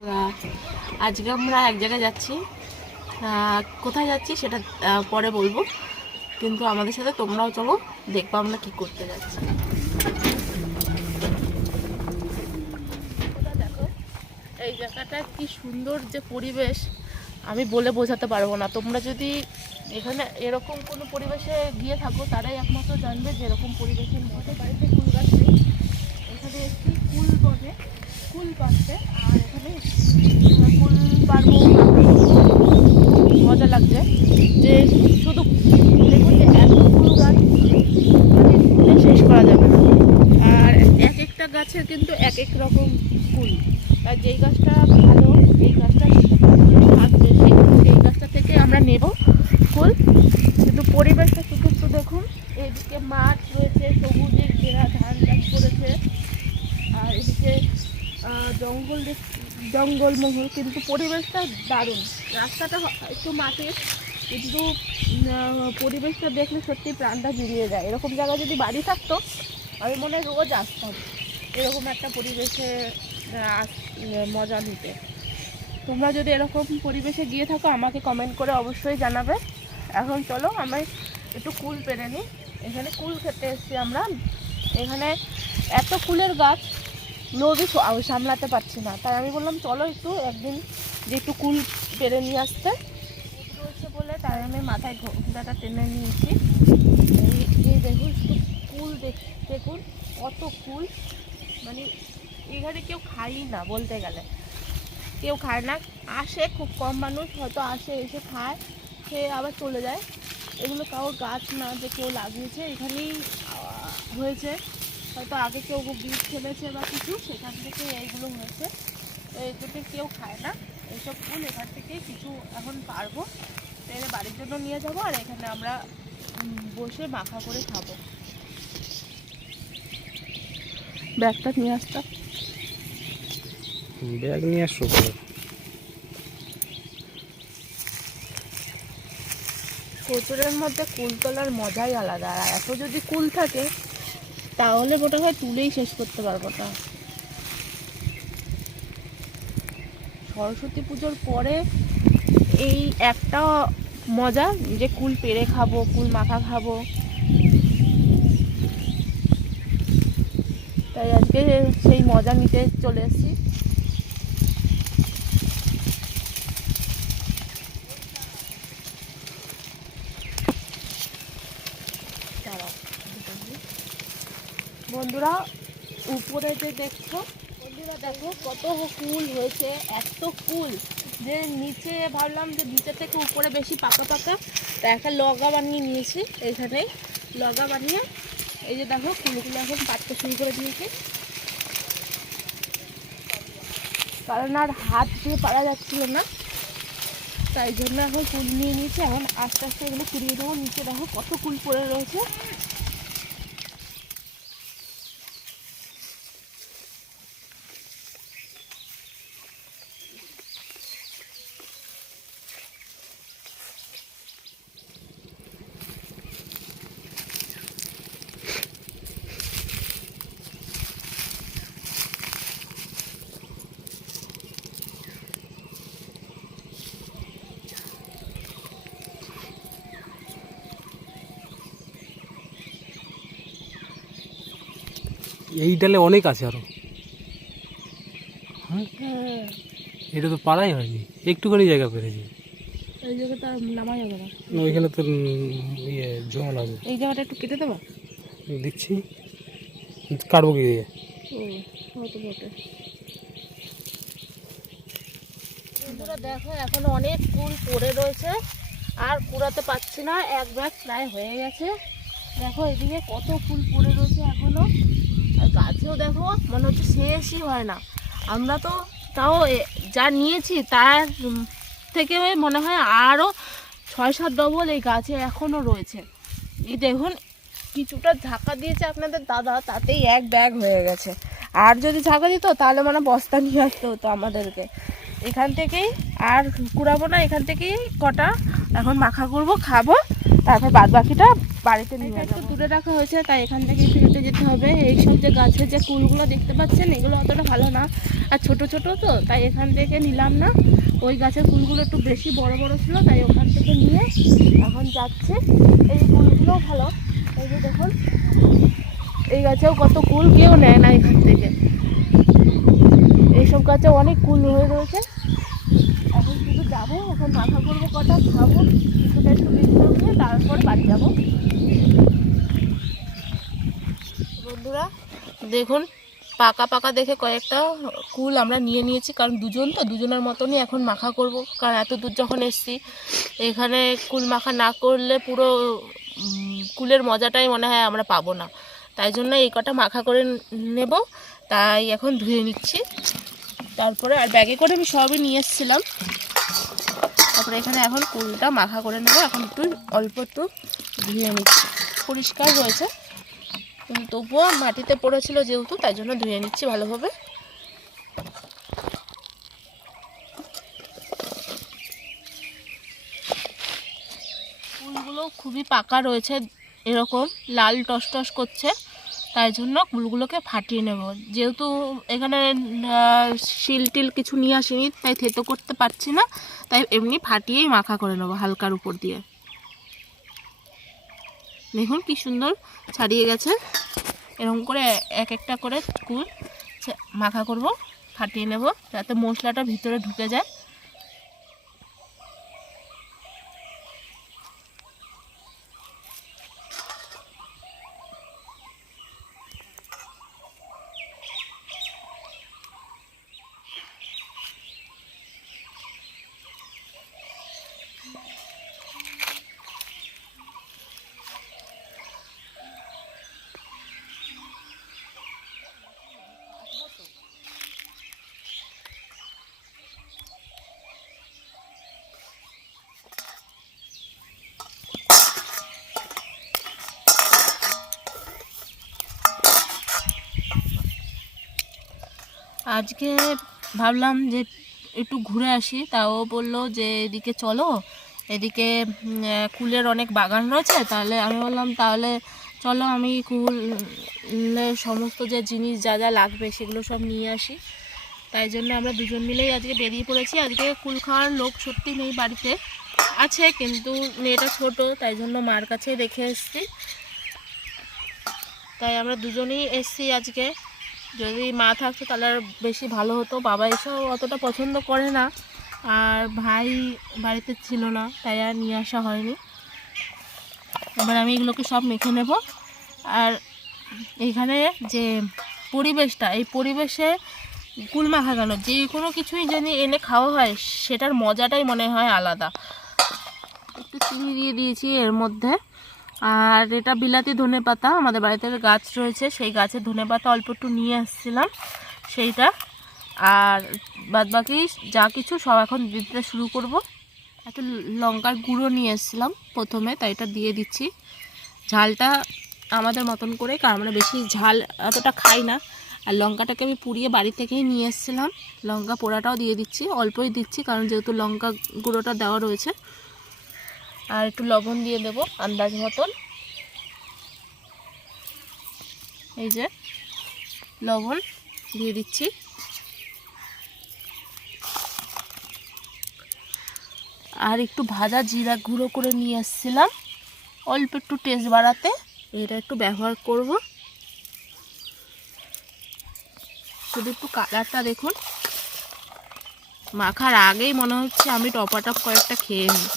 আজকে আমরা এক জায়গায় যাচ্ছি, কোথায় যাচ্ছি সেটা পরে বলবো, কিন্তু আমাদের সাথে তোমরাও চলো, দেখবো আমরা কি করতে যাচ্ছি। দেখো এই জায়গাটা কি সুন্দর যে পরিবেশ, আমি বলে বোঝাতে পারবো না। তোমরা যদি এখানে এরকম কোনো পরিবেশে গিয়ে থাকো তারাই একমাত্র জানবে যে এরকম পরিবেশের মধ্যে বাড়িতে ফুল গাছ নেই। এখানে একটি কুল বনে কুল পাচ্ছে, আর এখানে কুল পারবো, মজা লাগছে যে শুধু দেখুন যে এত ফুল গাছ মানে শেষ করা যাবে না। আর এক একটা গাছের কিন্তু এক এক রকম ফুল, আর যেই গাছটা ভালো, এই গাছটা স্বাদ বেশি, এই গাছটা থেকে আমরা নেব ফুল। কিন্তু পরিবেশটা শুধু একটু দেখুন, এদিকে মাঠ রয়েছে, সবুজে ঘেরা, ধান চাষ করেছে, আর এদিকে জঙ্গলমহল, কিন্তু পরিবেশটা দারুণ। রাস্তাটা একটু মাটির, কিন্তু পরিবেশটা দেখলে সত্যি প্রাণটা জুড়িয়ে যায়। এরকম জায়গায় যদি বাড়ি থাকতো আমি মনে হয় রোজ আসতাম এরকম একটা পরিবেশে মজা নিতে। তোমরা যদি এরকম পরিবেশে গিয়ে থাকো আমাকে কমেন্ট করে অবশ্যই জানাবে। এখন চলো আমি একটু কুল পেরে নিই। এখানে কুল খেতে এসেছি আমরা। এখানে এত কুলের গাছ নদী সামলাতে পারছি না, তাই আমি বললাম চলো একটু একদিন যে একটু কুল পেরে নিয়ে আসতে রয়েছে বলে, তাই আমি মাথায় ঘোড়াটা টেনে নিয়েছি। এই দেখুন শুধু কুল, দেখুন কত কুল, মানে এখানে কেউ খায়ই না বলতে গেলে, কেউ খায় না। আসে খুব কম মানুষ হয়তো আসে, এসে খায়, খেয়ে আবার চলে যায়। এগুলো কারোর গাছ না যে কেউ লাগিয়েছে, এখানেই হয়েছে, হয়তো আগে কেউ বীজ ফেলেছে বা কিছু, সেখান থেকে এইগুলো হয়েছে। তো এগুলো কেউ খায় না, এইসব ফুল এখান থেকে কিছু এখন পারবো, তাহলে বাড়ির জন্য নিয়ে যাবো, আর এখানে আমরা বসে মাখা করে খাবো। ব্যাগটা নিয়ে আসতাম, ব্যাগ নিয়ে আসো। কচুরের মধ্যে কুল তোলার মজাই আলাদা, আর এত যদি কুল থাকে তাহলে ওটা হয় তুলেই শেষ করতে পারবো না। সরস্বতী পুজোর পরে এই একটা মজা যে কুল পেড়ে খাবো, কুল মাখা খাবো। তাই আজকে সেই মজা নিতে চলে এসেছি। বন্ধুরা উপরে যে দেখছো, বন্ধুরা দেখো কত কুল হয়েছে, এত কুল যে নিচে ভাবলাম যে নিচে থেকে উপরে বেশি পাকা পাকা, তা একটা লগা বানিয়ে নিয়েছি। এখানে লগা বানিয়ে এই যে দেখো কুলগুলো এখন পাততে শুরু করে দিয়েছি, কারণ আর হাত দিয়ে পারা যাচ্ছিল না, তাই জন্য এখন কুল নিয়ে নিয়েছি। এখন আস্তে আস্তে এগুলো কুড়িয়ে দেবো। নিচে দেখো কত কুল পড়ে রয়েছে। এই ডালে অনেক আছে আরো। হ্যাঁ, এটা তো পাড়াই হয়নি, একটুখানি জায়গা পেরেছি। এই জায়গাটা নামা যাবে না, ওইখানে তো ইয়ে জল আছে। এই জায়গাটা একটু কেটে দেবো, দিচ্ছি, কাটবো কি দিয়ে। বন্ধুরা দেখো এখনো অনেক কুল পড়ে রয়েছে, আর কুড়াতে পারছি না, এক ব্যাগ প্রায় হয়ে গেছে। দেখো এদিকে কত ফুল পড়ে রয়েছে এখনো, আর গাছেও দেখো মনে হচ্ছে শেষই হয় না। আমরা তো তাও যা নিয়েছি তার থেকে মনে হয় আরও 6-7 ডবল এই গাছে এখনো রয়েছে। এই দেখুন কিছুটা ঝাঁকা দিয়েছে আপনাদের দাদা, তাতেই এক ব্যাগ হয়ে গেছে। আর যদি ঝাঁকা দিত তাহলে মানে বস্তা নিয়ে আসতে হতো আমাদেরকে। এখান থেকেই আর কুড়াবো না, এখান থেকেই কটা এখন মাখা করবো, খাবো, তারপর বাদ বাকিটা বাড়িতে নিয়ে একটু দূরে রাখা হয়েছে, তাই এখান থেকে একটু হেঁটে যেতে হবে। এইসব যে গাছের যে কুলগুলো দেখতে পাচ্ছেন এগুলো অতটা ভালো না, আর ছোট ছোট তো তাই এখান থেকে নিলাম না, ওই গাছের কুলগুলো একটু বেশি বড় বড় ছিল তাই ওখান থেকে নিয়ে এখন যাচ্ছে। এই কুলগুলোও ভালো, এই যে দেখুন এই গাছেও কত কুল, কেউ নেয় না এখান থেকে। এইসব গাছে অনেক কুল হয়ে রয়েছে। এখন শুধু যাবো, এখন মাখা করবো, কটা খাবো, কিছুটা একটু বিশ্রাম নিয়ে তারপর বাড়ি যাবো। বন্ধুরা দেখুন, পাকা পাকা দেখে কয়েকটা কুল আমরা নিয়ে নিয়েছি, কারণ দুজন তো, দুজনের মতনই এখন মাখা করব। কারণ এত দূর যখন এসছি, এখানে কুল মাখা না করলে পুরো কুলের মজাটাই মনে হয় আমরা পাবো না। তাই জন্য এই কটা মাখা করে নেব, তাই এখন ধুয়ে নিচ্ছি। তারপরে আর ব্যাগে করে আমি সবই নিয়ে এসেছিলাম। তারপরে এখানে এখন কুলটা মাখা করে নেব। এখন একটু অল্প একটু ধুয়ে নিচ্ছি, পরিষ্কার রয়েছে কিন্তু তবুও মাটিতে পড়েছিল যেহেতু, তাই জন্য ধুয়ে নিচ্ছি ভালোভাবে। কুলগুলো খুবই পাকা রয়েছে, এরকম লাল টস টস করছে, তাই জন্য কুলগুলোকে ফাটিয়ে নেব। যেহেতু এখানে শিল টিল কিছু নিয়ে আসিনি, তাই থেতো করতে পারছি না, তাই এমনি ফাটিয়েই মাখা করে নেবো হালকার উপর দিয়ে। দেখুন কি সুন্দর ছাড়িয়ে গেছে। এরকম করে এক একটা করে কুল মাখা করব, ফাটিয়ে নেব যাতে মশলাটা ভিতরে ঢুকে যায়। আজকে ভাবলাম যে একটু ঘুরে আসি, তাও বললো যে এদিকে চলো, এদিকে কুলের অনেক বাগান রয়েছে। তাহলে আমি বললাম তাহলে চলো, আমি কুলের সমস্ত যে জিনিস যা যা লাগবে সেগুলো সব নিয়ে আসি। তাই জন্য আমরা দুজন মিলেই আজকে বেরিয়ে পড়েছি। আজকে কুল খাওয়ার লোক সত্যি নেই বাড়িতে, আছে কিন্তু মেয়েটা ছোট, তাই জন্য মার কাছে রেখে এসেছি। তাই আমরা দুজনেই এসেছি আজকে। যদি মা থাকতো তাহলে আর বেশি ভালো হতো, বাবা এসব অতটা পছন্দ করে না, আর ভাই বাড়িতে ছিল না, তাই আর নিয়ে আসা হয়নি। এবার আমি এগুলোকে সব মেখে নেব। আর এইখানে যে পরিবেশটা, এই পরিবেশে কুল মাখা কেন, যে কোনো কিছুই যদি এনে খাওয়া হয় সেটার মজাটাই মনে হয় আলাদা। একটু চিনি দিয়ে দিয়েছি এর মধ্যে। আর এটা বিলাতি ধনেপাতা, আমাদের বাড়িতে গাছ রয়েছে, সেই গাছের ধনেপাতা অল্প একটু নিয়ে আসছিলাম সেইটা। আর বাদবাকি যা কিছু সব এখন দিতে শুরু করব। একটু লঙ্কার গুঁড়ো নিয়ে এসেছিলাম প্রথমে, তাই এটা দিয়ে দিচ্ছি। ঝালটা আমাদের মতন করে, কারণ আমরা বেশি ঝাল এতটা খাই না। আর লঙ্কাটাকে আমি পুড়িয়ে বাড়ি থেকেই নিয়ে এসেছিলাম, লঙ্কা পোড়াটাও দিয়ে দিচ্ছি, অল্পই দিচ্ছি কারণ যেহেতু লঙ্কা গুঁড়োটা দেওয়া রয়েছে। আর একটু লবণ দিয়ে দেব আন্দাজ মতন, এই যে লবণ দিয়ে দিচ্ছি। আর একটু ভাজা জিরা গুঁড়ো করে নিয়ে এসেছিলাম অল্প একটু টেস্ট বাড়াতে, এটা একটু ব্যবহার করব। শুধু একটু কালারটা দেখুন, মাখার আগেই মনে হচ্ছে আমি টপাটপ কয়েকটা খেয়ে নিই।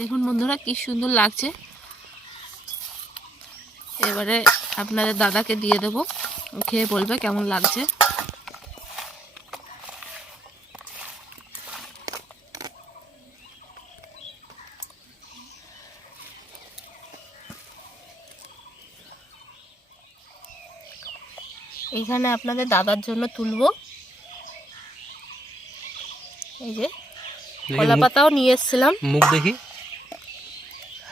দেখুন বন্ধুরা কি সুন্দর লাগছে। এবারে আপনাদের দাদাকে দিয়ে দেবো, খেয়ে বলবে কেমন লাগছে। এখানে আপনাদের দাদার জন্য তুলবো। এই যে কলা পাতাও নিয়ে এসেছিলাম, মুখ দেখি।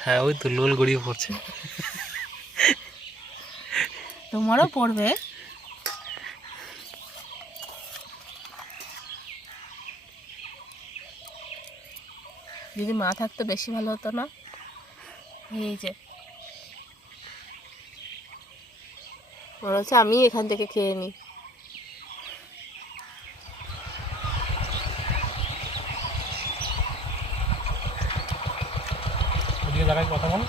হ্যাঁ ওই তো লোল গড়িয়ে পড়ছে। তোমারও পড়বে। যদি মা থাকতো বেশি ভালো হতো না। এই যে মনে হচ্ছে আমি এখান থেকে খেয়ে নিই। ওদিকে দাঁড়ায় কথা বল,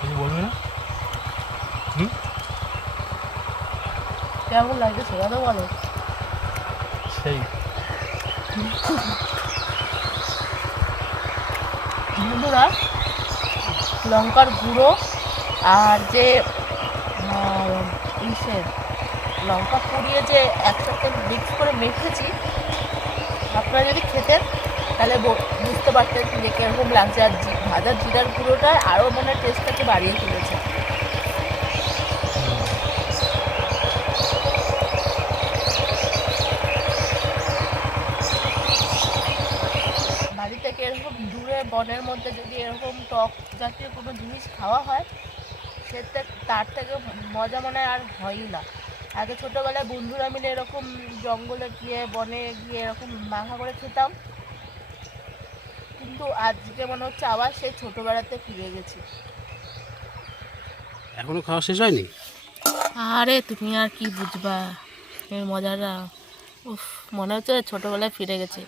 কিছু বলবে না। কেমন লাগছে সেটা তো বলো। সেই বন্ধুরা, লঙ্কার গুঁড়ো আর যে ইসের লঙ্কা পুড়িয়ে যে একসাথে মিক্স করে মেখেছি, আপনারা যদি খেতেন তাহলে বুঝতে পারতেন যে কীরকম লাগছে। আর ভাজা জিরার গুঁড়োটা আরও মনে টেস্টটাকে বাড়িয়ে তুলেছে। বাড়ি থেকে এরকম দূরে বনের মধ্যে যদি এরকম টক জাতীয় কোনো জিনিস খাওয়া হয়, সেটা তার থেকে মজা মনে হয় আর হয়ই না। আগে ছোটোবেলায় বন্ধুরা মিলে এরকম জঙ্গলে গিয়ে বনে গিয়ে এরকম মাখা করে খেতাম, কিন্তু আজকে মনে হচ্ছে আবার সেই ছোটোবেলাতে ফিরে গেছি। এখনো খাওয়া শেষ হয়নি? আরে তুমি আর কি বুঝবা এর মজাটা। উফ, মনে হচ্ছে ছোটোবেলায় ফিরে গেছি।